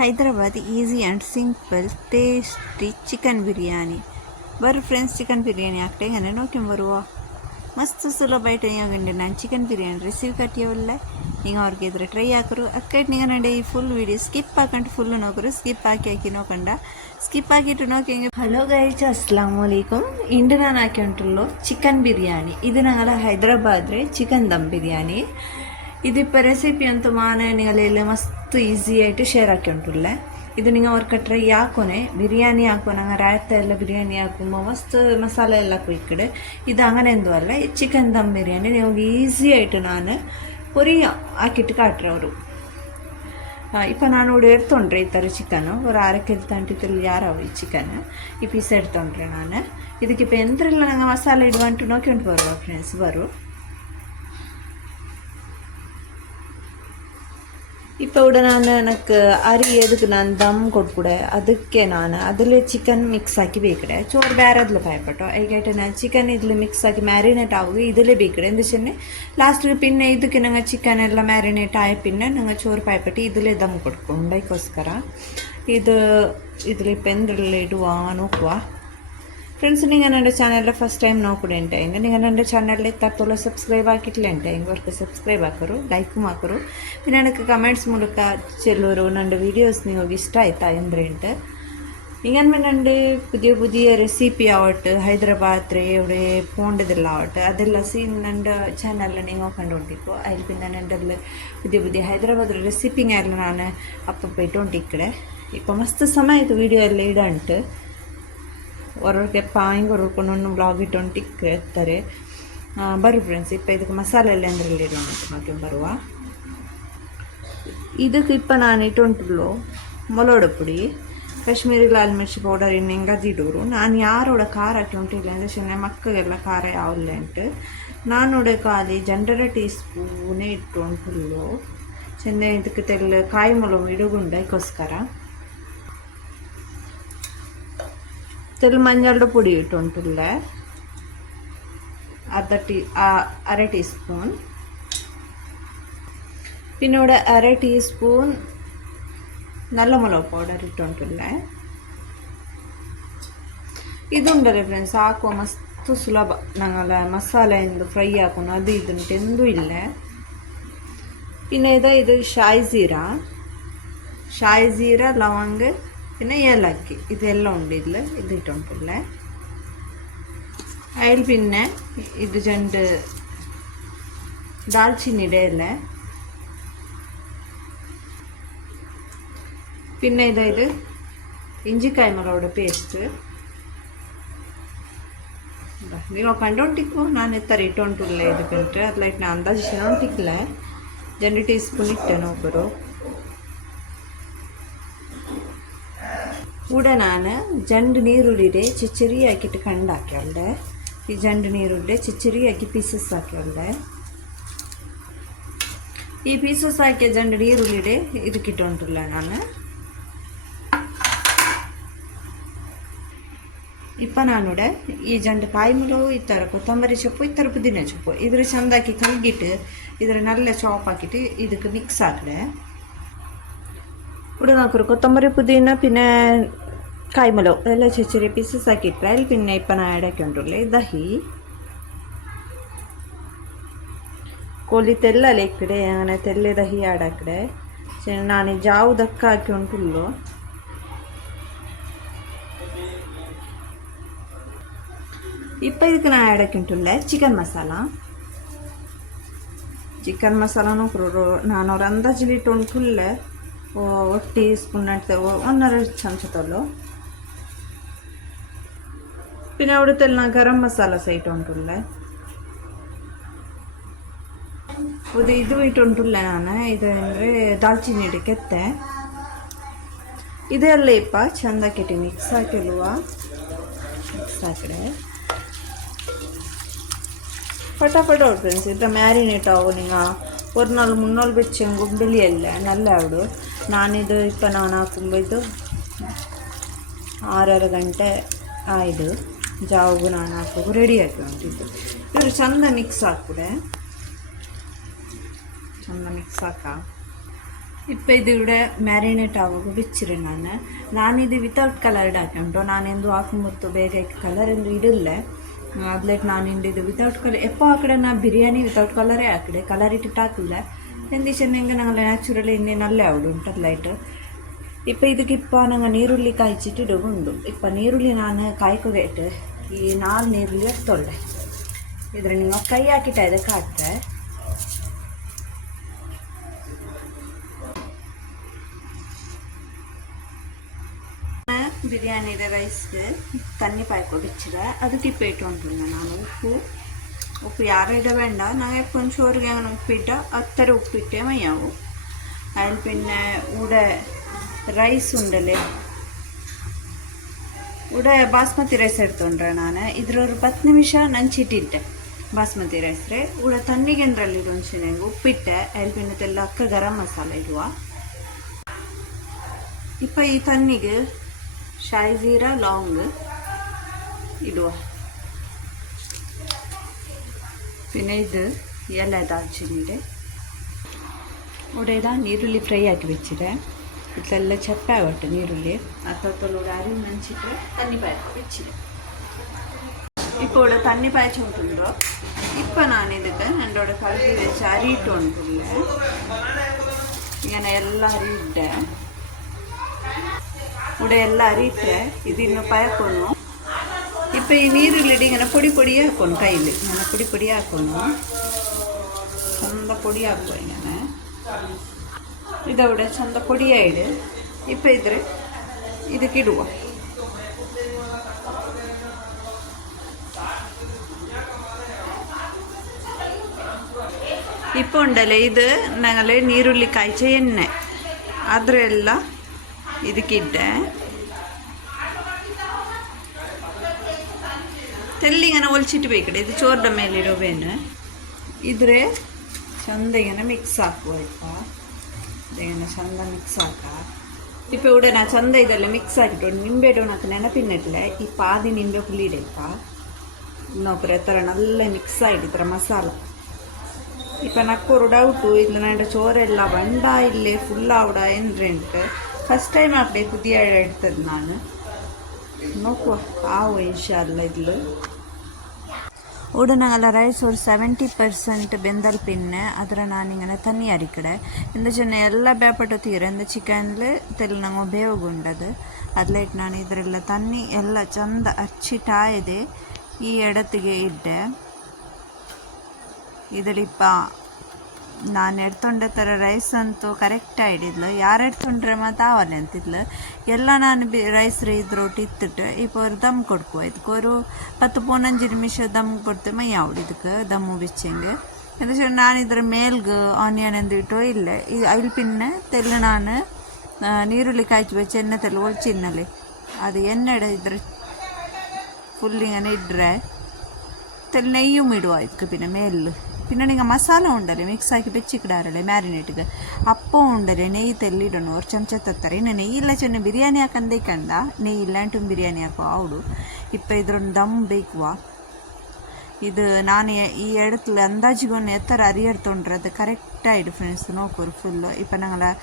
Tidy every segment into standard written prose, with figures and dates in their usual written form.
Hyderabad easy and simple tasty chicken biryani. ಬರು friends chicken biryani ಆಗ್ತಾ ಹೆಂಗೆ ನೋಡ್ಕೊಂಬರುವ ಮಸ್ತ್ ಸುಲಭ ಐಟಂಗಂಡೆ ನಾನು ಚಿಕನ್ ಬಿರಿಯಾನಿ ರೆಸಿಪಿ ಕಟ್ಟಿಯವಲ್ಲ ಹಿಂಗೆ ಅವ್ರಿಗೆ ಇದ್ರೆ ಟ್ರೈ ಹಾಕರು ಅಕ್ಕಟ್ ನಿಂಗೆ ನಂಡೆ ಈ ಫುಲ್ ವೀಡಿಯೋ ಸ್ಕಿಪ್ ಹಾಕೊಂಡು ಫುಲ್ಲು ನೋಕರು ಸ್ಕಿಪ್ ಹಾಕಿ ನೋಕಂಡ ಸ್ಕಿಪ್ ಹಾಕಿಟ್ಟು ನೋಕಿ ಹಲೋ ಗೈಸ್ ಅಸ್ಲಾಂ ವಲೈಕುಮ್ ಇಂದು ನಾನು ಹಾಕೊಂಡ್ರಲ್ಲೋ ಚಿಕನ್ ಬಿರಿಯಾನಿ ಇದು ನಂಗೆಲ್ಲ ಹೈದರಾಬಾದ್ ರೀ ಚಿಕನ್ ದಮ್ ಬಿರಿಯಾನಿ ഇതിപ്പോൾ റെസിപ്പി എന്തുമാണ് നിങ്ങളെല്ലാം മസ്ത് ഈസി ആയിട്ട് ഷെയർ ആക്കിയിട്ടുള്ളേ ഇത് നിങ്ങൾ അവർക്ക് ട്രൈ ആക്കോനെ ബിരിയാണി ആക്കോ ഞങ്ങൾ രായത്തെ ಎಲ್ಲ ಬಿರಿಯಾನಿ ಹಾಕುമ്പോൾ ಮಸ್ತ್ ಮಸಾಲೆ ಎಲ್ಲ ಕುಯ್ಕಿಡು ಇದು അങ്ങനെ എന്തോ ಅಲ್ಲ ಚಿಕನ್ ದಮ್ ಬಿರಿಯಾನಿ ನಿಮಗೆ ಈಸಿ ಆയിട്ട് ನಾನು ಪೊರಿ ಹಾಕಿಟ್ಟು ಕಾಟ್ರೆ ಅವರು இப்போ நான் ஒரு எடுத்துன்றேன் ಈ ಥರ ಚಿಕನು ஒரு அரை கிலோ தண்டித்தில் யாராவும் ಈ ಚಿಕನ್ ಈ ಪೀಸ್ எடுத்துன்றே ನಾನು ಇದಕ್ಕೆ இப்போ ಎಂದ್ರೆಲ್ಲ ನಂಗೆ ಮಸಾಲೆ ಇಡುವಂಟು ನೋಡ್ಕೊಂಡು ಬರುವ ಫ್ರೆಂಡ್ಸ್ ಬರು இப்போ ഇവിടെ ನಾನು எனக்கு ಅರಿ ಎದಕ್ಕೆ ನಾನು ದಮ್ ಕೊಟ್ಬಿಡೆ ಅದಕ್ಕೆ ನಾನು ಅದರಲ್ಲಿ ಚಿಕನ್ ಮಿಕ್ಸ್ ಹಾಕಿ ಬೇಕಡೆ ಚೋರು ಬೇರೆದ್ಲು ಪಾಯ್ಪಟ್ಟು ಹೀಗಾയിട്ട് ನಾನು ಚಿಕನ್ ഇതിൽ ಮಿಕ್ಸ್ ಆಗಿ ಮ್ಯಾರಿನೇಟ್ ಆಗಿ ഇതിൽ ಬೇಕಡೆ എന്തെന്ന് ലാസ്റ്റ് പിന്നെ ಇದಕ್ಕೆ ನಂಗೆ ಚಿಕನ್ ಎಲ್ಲ ಮ್ಯಾರಿನೇಟ್ ಆಗಿ പിന്നെ ನಂಗೆ ಚೋರು ಪಾಯ್ಪಟ್ಟು ഇതിൽ ದಮ್ ಕೊಟ್ಕೊಂಡು ಅದಕ್ಕೋಸ್ಕರ ഇതിൽ ഇപ്പം എന്തെല്ലാം ഇടുക നോക്കുക ഫ്രണ്ട്സ് നിങ്ങൾ എൻ്റെ ചാനലിൽ ഫസ്റ്റ് ടൈം നോക്കിയിട്ടുണ്ടെങ്കിൽ നിങ്ങൾ എൻ്റെ ചാനലിൽ എത്താത്തോളം സബ്സ്ക്രൈബ് ആക്കിയിട്ടില്ലെങ്കിൽ അവർക്ക് സബ്സ്ക്ರೈಬ್ ಹಾಕರು ಲೈಕು ಹಾಕರು പിന്നെ എനിക്ക് ಕಮೆಂಟ್ಸ್ ಮೂಲಕ ಚೆಲ್ಲೋರು ನನ್ನ വീഡിയോസ് നിങ്ങൾക്ക് ഇഷ്ടമായിട്ടാ എന്തുണ്ട് ഇങ്ങനെ രണ്ട് പുതിയ പുതിയ റെസിപ്പി ആവട്ടെ ഹൈദരാബാദ് ഇവിടെ പോകേണ്ടതെല്ലാം ആവട്ടെ അതെല്ലാം എൻ്റെ ചാനലിൽ നിങ്ങൾ കണ്ടുകൊണ്ടിരിക്കും അതിൽ പിന്നെ എൻ്റെ പുതിയ പുതിയ ഹൈദരാബാദ് റെസിപ്പിങ്ങെല്ലാം ನಾನು അപ്പം ഇട്ടുകൊണ്ടിരിക്കಡೆ ഇപ്പം മസ്ತ್ സമയത്ത് വീഡിയോ ಎಲ್ಲ ಇಡಂಟು ಹೊರಗೆ ಪಾಯಿಂಗ್ ಹೊರ್ಕೊಂಡು ಬ್ಲಾಗ್ ಇಟ್ಟೊಂಟಿಕ್ಕೆ ಇರ್ತಾರೆ ಬರ್ರಿ ಫ್ರೆಂಡ್ಸ್ ಇಪ್ಪ ಇದಕ್ಕೆ ಮಸಾಲೆ ಎಲ್ಲ ಅಂದ್ರಲ್ಲಿ ಇಡೋಣ ನೋಡ್ಕೊಂಡು ಬರುವ ಇದಕ್ಕೆ ಇಪ್ಪ ನಾನು ಇಟ್ಟೊಂಟುള്ളೂ ಮೊಲೋಡ ಪುಡಿ ಕಾಶ್ಮೀರಿ ಲಾಲ್ ಮಿರ್ಚಿ ಪೌಡರ್ ಇನ್ನೆಂಗೆ ಇಡೋರು ನಾನು ಯಾರೋಡ ಖಾರ ಹಾಕಿಕೊಂಡಿಲ್ಲ ಅಂದರೆ ಚೆನ್ನ ಮಕ್ಕಳಿಗೆಲ್ಲ ಖಾರ ಯಾವಲ್ಲ ಉಂಟು ನಾನೋಡೆ ಖಾಲಿ ಜಂಡರ ಟೀ ಸ್ಪೂನೇ ಇಟ್ಟೊಂಟುള്ളೂ ಚೆನ್ನ ಇದಕ್ಕೆ ತೆಲ್ಲ ಕಾಯಿ ಮೊಲವು ಇಡುಗುಂಡ ಅದಕ್ಕೋಸ್ಕರ തെൽ മഞ്ഞളുടെ പൊടി ഇട്ടുകൊണ്ടില്ല അര ടീസ്പൂൺ പിന്നെ ഇവിടെ അര ടീസ്പൂൺ നല്ല മുളക് പൗഡർ ഇട്ടുകൊണ്ടില്ല ഇതുണ്ടല്ലേ ഫ്രണ്ട്സ് ಹಾಕುವ ಮಸ್ತ್ ಸುಲಭ ഞങ്ങൾ ಮಸಾಲೆ ಎಂದು ಫ್ರೈ ಹಾಕೋಣ ಅದು ಇದುಂಟು ಎಂದೂ ಇಲ್ಲ പിന്നെ ഇത് ഷായ് ജീര ലವಂಗ പിന്നെ ഏലക്കി ഇതെല്ലാം ഉണ്ട് ഇതിൽ ഇതിട്ടുണ്ടല്ലേ അതിൽ പിന്നെ ഇത് രണ്ട് ദാൽച്ചിനിയുടെ ഇല പിന്നെ ഇത് ഇഞ്ചിക്കായ് മുളകുടെ പേസ്റ്റ് ನೀವು ಕಂಡೊಂಟಿಕ್ಕು ನಾನು ಎತ್ತರ ಇಟ್ಟೊಂಟಿಲ್ಲ ಇದಕ್ಕೆ ಅದ್ಲೈಟ್ ನಾನು ಅಂದಾಜು ಚೆನ್ನೊಂಟಿಕ್ಕಿಲ್ಲ 2 ಟೀ ಸ್ಪೂನ್ ಇಟ್ಟೆನು ಒಬ್ಬರು കൂടെ ഞാൻ ജണ്ട് നീരുള്ളിയുടെ ചെറിയാക്കിയിട്ട് കണ്ടാക്കിയുണ്ട് ഈ ജണ്ട് നീരുള്ളിയുടെ ചെറിയാക്കി പീസസ് ആക്കിയുണ്ട് ഈ പീസസ് ആക്കിയ ജണ്ട് നീരുള്ളിയുടെ ಇದಕ್ಕಿಟ್ಟುಂಟಿಲ್ಲ ನಾನು ಇಪ್ಪ ನಾನುಡೆ ಈ ಜಂಡು ಕಾಯಿ ಮುಳು ಈ ಥರ ಕೊತ್ತಂಬರಿ ಸೊಪ್ಪು ಈ ಥರ ಪುದೀನ ಸೊಪ್ಪು ಇದ್ರ ಚೆಂದಾಕಿ ಕೈಗಿಟ್ಟು ಇದ್ರ നല്ല ചോപ്പ് ആക്കിയിട്ട് ಇದಕ್ಕೆ ಮಿಕ್ಸ್ ಹಾಕಿದೆ ഇവിടെ നോക്കൊരു കൊത്തമ്പരി പുതിന പിന്നെ കായ്മലോ എല്ലാം ചെറിയ പീസസ് ആക്കിയിട്ടില്ല അതിൽ പിന്നെ ഇപ്പം ഞാൻ ആഡ് ഉണ്ടല്ലേ ദഹി ಕೋಲಿ ತೆಲ್ಲಲ್ಲ ಈ ಕಡೆ അങ്ങനെ ತೆಲ್ಲೆ ದಹಿ ಆಡ್ ಹಾಕಿದೆ ನಾನು ಜಾವು ದಕ್ಕ ಹಾಕಿ ಉಂಟುള്ളೂ ಇಪ್ಪ ಇದಕ್ಕೆ ನಾನು ಆಡ್ ಹಾಕಿಂಟುಳ್ಳೆ ಚಿಕನ್ ಮಸಾಲನೂ ನಾನು ಅವ್ರ ಅಂದಾಜಿಲಿಟ್ಟು ಉಂಟುಳ್ಳೆ 1 ಟೀ ಸ್ಪೂನ್ ಅಂತ 1.5 ಚಮಚದಲ್ಲೂ പിന്നെ അവിടുത്തെ ഗരം മസാല സൈറ്റ് ഉണ്ടല്ലേ ഇത് ഇട്ടുಂಟುಲ್ಲ ನಾನು ಇದು ಅಂದರೆ ದಾಲ್ಚಿನ್ನಿ ಕೆತ್ತೆ ಇದೆಲ್ಲ ಇಪ್ಪ ಚೆಂದಾಕಿಟ್ಟು ಮಿಕ್ಸ್ ಹಾಕಿಲ್ವ ಮಿಕ್ಸ್ ಹಾಕಿಡೆ ഫട്ടാഫട്ട് ഫ്രണ്ട്സ് ഇത് ಮ್ಯಾರಿನೇಟ್ ആവും നിങ്ങൾ 1 നാൾ 3 നാൾ വെച്ചെങ്കും വെളിയല്ല നല്ല അവിടെ ನಾನಿದು ಇಪ್ಪ ನಾನು ಹಾಕುമ്പോൾ ಇದು 6 ಗಂಟೆ ಆಯಿತು ಜಾವು ನಾನು ಹಾಕೋದು ರೆಡಿ ಆಗಿ ಹೊಂಟಿದ್ದು ಇವರು ಚೆಂದ ಮಿಕ್ಸ್ ಹಾಕಿದೆ ಚೆಂದ ಮಿಕ್ಸ್ ಹಾಕ ഇപ്പം ഇതിവിടെ ಮ್ಯಾರಿನೇಟ್ ಆಗುವಾಗ ಬಿಚ್ಚಿರಿ ನಾನಿದು ವಿತೌಟ್ ಕಲರ್ಡ್ ಹಾಕುಂಟು ನಾನೆಂದು ಹಾಕುಂಬತ್ತು ಬೇಗ ಕಲರ್ ಎಂದು ಇಡಿಲ್ಲ ಅದ್ಲೈಟ್ ನಾನು ಇದು ವಿತೌಟ್ ಕಲರ್ ಎಪ್ಪೋ ಹಾಕಡೆ ನಾ ಬಿರಿಯಾನಿ ವಿತೌಟ್ ಕಲರೇ ಹಾಕಡೆ ಕಲರ್ ಇಟ್ಟಿಟ್ಟು ಹಾಕಿಲ್ಲ ಎಂದಿ ಚೆನ್ನಂಗೆ ನಂಗೆ ನ್ಯಾಚುರಲಿ ಇನ್ನೇ ನಲ್ಲೇ ಆವಡುಂಟು ಅದ್ಲೈಟ್ ഇപ്പം ഇതിക്കിപ്പോൾ ഞങ്ങൾ നീരുള്ളി കായ്ച്ചിട്ട് ഇടുന്നുണ്ട് ഇപ്പം നീരുള്ളി ഞാൻ കായ്ക്കുകയായിട്ട് ഈ 4 നീരുള്ളി എടുത്തോളെ ഇದ್ರ നിങ്ങൾ ಕೈ ಹಾಕಿಟ್ಟ ಇದಕ್ಕೆ ಹಾಕ್ತೆ ಬಿರಿಯಾನಿದ ರೈಸ್ಗೆ ತಣ್ಣಿ ಪಾಯ್ಕೊ ಬಿಚ್ಚಿದ ಅದಕ್ಕೆ ಇಪ್ಪ ಇಟ್ಟುಕೊಂಡ್ರೆ ನಾನು ಉಪ್ಪು ಯಾರು ಇಡ വേണ്ട ഞാൻ എപ്പോഴും ചോറിಗೆ അങ്ങനെ ഉപ്പിട്ട അത്ര ഉപ്പിട്ടേ മയ്യാവും അതിൽ പിന്നെ ഇവിടെ റൈസ് ഉണ്ടല്ലേ ഇവിടെ ಬಾಸ್ಮತಿ ರೈಸ್ എടുത്തോണ്ടേ ഞാൻ ഇതൊരു 10 ನಿಮಿಷ ನೆಂಚಿಟ್ಟಿಟ್ಟೆ ಬಾಸ್ಮತಿ ರೈಸ್ ರೇ ഇവിടെ ತಣ್ಣಿಗೆಂದ್ರಲ್ಲಿ ಇಡೋಂಚಿನ ಉಪ್ಪಿಟ್ಟೆ അതിൽ പിന്നെ തെಲ್ಲ ಅಕ್ಕ ಗರಂ ಮಸಾಲ ಇಡುವ ഇപ്പം ഈ തണ്ണിಗೆ ಶಾಯಿ ಜೀರಾ ಲಾಂಗ್ ಇಡುವ പിന്നെ ഇത് ಎಲ್ಲ ದಾಲ್ಚಿನ್ನಿಡೆ ഇവിടെ ನೀರುಳ್ಳಿ ಫ್ರೈ ಆಗಿ വെച്ചിട്ട് ಇದೆಲ್ಲ ಚಪ್ಪಾವಟ್ಟು ನೀರುಳ್ಳಿ ಅತ್ತೊತ್ತಲೂടെ ಅರಿ ನೆಂಚಿಟ್ಟು ತಣ್ಣಿ ಪಾಯ್ಕೊ വെച്ചിട്ട് ഇപ്പോൾ ഇവിടെ തണ്ണി പായച്ചുകൊണ്ടുണ്ടോ ഇപ്പം ഞാനിതൊക്കെ എൻ്റെ കഴുകി വെച്ച് അരിയിട്ടുകൊണ്ടില്ല ഇങ്ങനെ എല്ലാം അരിയിട്ടെ ഇവിടെ എല്ലാം അരിയിട്ടെ ഇതിന്ന് പയക്കുന്നു ഇപ്പം ഈ നീരുള്ളിട്ട് ഇങ്ങനെ പൊടി ಹಾಕೋನು കയ്യിൽ ഇങ്ങനെ പൊടി ಹಾಕೋನು ಚಂದ പൊടി ಹಾಕುವ ഇങ്ങനെ ಇದവിടെ ಚಂದ പൊടിയായിട്ട് ഇപ്പം ಇದಕ್ಕಿಡುವ ഇപ്പോൾ ഉണ്ടല്ലേ ഇത് ഞങ്ങൾ നീരുള്ളി കായ്ച്ച എണ്ണ ಅದರೆಲ್ಲ ಇದಕ್ಕಿಟ್ಟೆ ತೆಲ್ಲಿങ്ങനെ ಒಲ್ಚಿಟ್ಟು ಬೇಕಡೆ ಇದು ಚೋರ್ದ ಮೇಲಿಡೋ ಬೇನು ಇದ್ರೆ ಚಂದ ಇങ്ങനെ ಮಿಕ್ಸ್ ಹಾಕುವ ಆಯ್ತಾ ಇದೇನು ಚಂದ ಮಿಕ್ಸ್ ಹಾಕ ಇಪ್ಪ ഇവിടെ ನಾ ಚಂದ ಇದೆಲ್ಲ ಮಿಕ್ಸ್ ಆಗಿಟ್ಟು ನಿಂಬೆ ಇಡೋ ನಾಲ್ಕು ನೆನಪಿನ್ನಿಟ್ಲೆ ಈ ಪಾದಿ ನಿಂಬೆ ಹುಳಿ ಇಡೈತಾ ಇನ್ನೊಬ್ಬರ ಥರ നല്ല ಮಿಕ್ಸ್ ಆಯಿಡಿತ್ರ ಮಸಾಲ ഇപ്പം നക്കൊരു ഡൗട്ടു ഇതിൽ എൻ്റെ ചോറെല്ലാം വണ്ടാ ഇല്ലേ ഫുള്ളാവിടാ എന്നിട്ട് ഫസ്റ്റ് ടൈം അവിടെ പുതിയ എടുത്തത് ഞാൻ നോക്കുക ആവോ ഇൻഷാല്ല ഇതിൽ ഇവിടെ ഞങ്ങളുടെ റൈസ് ഒരു 70% ಬೆಂದಲ್ പിന്നെ ಅದರ ನಾನಿങ്ങനെ ತಣ್ಣಿ ಅರಿಕಡೆ ಎಂದ ಚೆನ್ನ ಎಲ್ಲ ಬೇಪಟ್ಟು ತೀರ ಎಂದ ಚಿಕನ್ಲು ತೆಲ್ಲ ನಂಗೆ ಬೇವುಗುಂಡದು ಅದ್ಲೈಟ್ ನಾನು ಇದರೆಲ್ಲ ತಣ್ಣಿ ಎಲ್ಲ ಚಂದ ಹಚ್ಚಿಟ್ಟಾಯದೆ ಈ ಎಡತ್ತಿಗೆ ಇಡ್ಡೆ ಇದರಿಪ್ಪ ನಾನು ಎಡ್ತೊಂಡೆ ಥರ ರೈಸ್ ಅಂತೂ ಕರೆಕ್ಟಾಗಿ ಹಿಡಿದ್ಲು ಯಾರು ಎಡ್ತೊಂಡ್ರೆ ಮತ್ತು ಆವಲ್ಲ ಅಂತಿದ್ಲು ಎಲ್ಲ ನಾನು ರೈಸ್ ಇದ್ರೊಟ್ಟು ಇತ್ತಿಟ್ಟು ഇപ്പോൾ ഒരു ദം കൊടുക്കുക ಇದಕ್కొരു 10-15 ನಿಮಿಷ ದಮ್ ಕೊಡ್ತೆ ಮೈ ಯಾವ್ದು ಇದಕ್ಕೆ ದಮ್ಮು ಬಿಚ್ಚಂಗೆ എന്താ വെച്ചാൽ ഞാൻ ഇದ್ರ മേൽക്ക് ഓണിയൻ എന്തിട്ടോ ഇല്ല അതിൽ പിന്നെ തെല്ല് ഞാൻ നീരുള്ളി കായ്ച്ചു വെച്ച് എണ്ണ തെല്ല് ഒളിച്ചിന്നല്ലേ അത് എണ്ണയുടെ ഇದ್ರ ഫുൾ ഇങ്ങനെ ഇಡ್ರೆ തെല്ല് നെയ്യും ഇടുക ಇದಕ್ಕೆ പിന്നെ മേലിൽ പിന്നെ നിങ്ങൾ മസാല ഉണ്ടല്ലേ മിക്സ് ആക്കി വെച്ചിക്കിടാറല്ലേ ಮ್ಯಾರಿನೇಟ್ಗೆ ಅಪ್ಪ ಉಂಡಲೆ ನೆಯ್ಯಿ ತೆಲ್ಲಿಡೋಣ ഒരു ಚಮಚ ತತ್ತಾರೆ ಇನ್ನು ನೆಯ್ಯಿಲ್ಲ ಚೆನ್ನ ಬಿರಿಯಾನಿ ಹಾಕಂದೇಕಂದ ನೆಯ್ಯಿ ಇಲ್ಲಾಂಟು ಬಿರಿಯಾನಿ ಹಾಕೋ ಅವಡು ಇಪ್ಪ ಇದ್ರೊಂದು ದಮ್ ಬೇಕುವ ಇದು ನಾನು ಈ இடத்துல ಅಂದಾಜಿಗೊಂದು ಎತ್ತರ ಅರಿಯಡ್ತೊಂಡ್ರೆ ಅದು ಕರೆಕ್ಟಾಯಿಡು ಫ್ರೆಂಡ್ಸ್ ನೋಕೋರು ಫುಲ್ಲು ಇಪ್ಪ ನಂಗಲ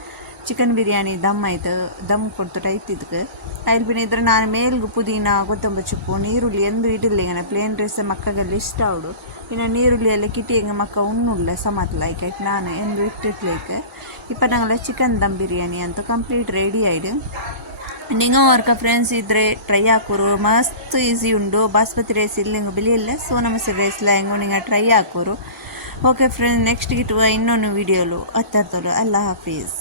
ಚಿಕನ್ ಬಿರಿಯಾನಿ ದಮ್ ಆಯ್ತು ದಮ್ ಕೊಡ್ತು ಇದಕ್ಕೆ അതിൽ പിന്നെ ഇത്ര ഞാൻ മേൽക്ക് പുതിന കൊത്തമ്പ ചുപ്പു നീരുള്ളി എന്തും ഇടില്ല ഇങ്ങനെ പ്ലെയിൻ റൈസ് മക്കൾക്കെല്ലാം ഇഷ്ടമാവുള്ളൂ പിന്നെ നീരുള്ളിയെല്ലാം കിട്ടിയെങ്കിൽ മക്ക ഒന്നുമില്ല സമത്തിലായിക്കായിട്ട് ഞാൻ എന്തും ഇട്ടിട്ടിലേക്ക് ഇപ്പം ഞങ്ങൾ ಚಿಕನ್ ದಮ್ ಬಿರಿಯಾನಿ ಅಂತೂ ಕಂಪ್ಲೀಟ್ ರೆಡಿ ಆಯಿಡು നിങ്ങൾ ഓർക്ക ഫ്രണ്ട്സ് ഇದ್ರೆ ಟ್ರೈ ಹಾಕೋರು ಮಸ್ತ್ ಈಸಿ ಉಂಡು ಬಾಸ್ಮತಿ ರೈಸ್ ಇಲ್ಲಂಗೆ ಬೆಲೆಯಿಲ್ಲ ಸೋನಾ ಮಸೂರಿ ರೈಸ್ಲ ಹೆಂಗೋ നിങ്ങൾ ಟ್ರೈ ಹಾಕೋರು ಓಕೆ ಫ್ರೆಂಡ್ಸ್ ನೆಕ್ಸ್ಟ್ ಗಿಟ್ಟುವ ಇನ್ನೊಂದು ವಿಡಿಯೋಲು ಹತ್ತರ್ತಲು ಅಲ್ಲಾ ಹಾಫೀಸ್